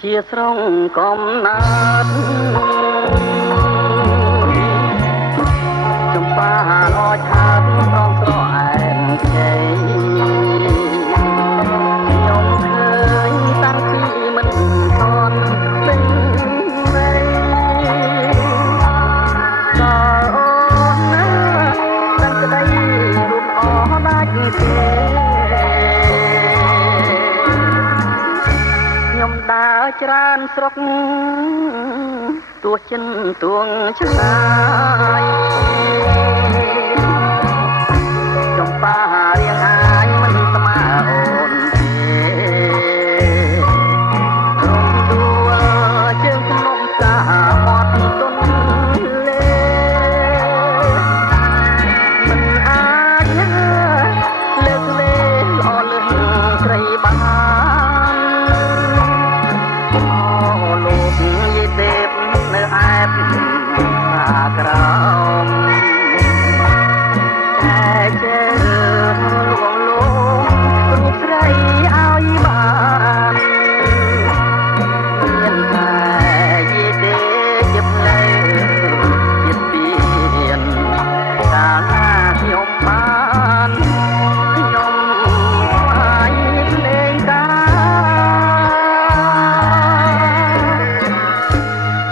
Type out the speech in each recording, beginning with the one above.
ជាស្រងកំណាត់ចំបាឡោឆាតត្រង់ស្រអែមខ្ចីខ្ញុំឃើញតាំងពីមិនទាន់ពេញវ័យដល់អូនណាតាំងក្តីរូបអស់ដាច់ទេខ្ញុំដើរច្រើនស្រុកទោះចិនទួងឆ្ងាយចំបារៀងអាយមិនស្មើអូនទេរំដួលជើងភ្នំសាមាត់ទុនលេមិនអាចលើកលែងល្អលឹងត្រីបានក្រមតែចេះលួងលោមរូបស្រីឲ្យបានមានតែយីទេជាផ្លែជាពៀនកាលណាខ្ញុំបានខ្ញុំស្វាយភ្លេងការ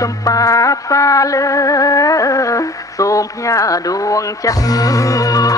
ចំបាផ្សាលើសូមផ្ញើដួងចិត្ត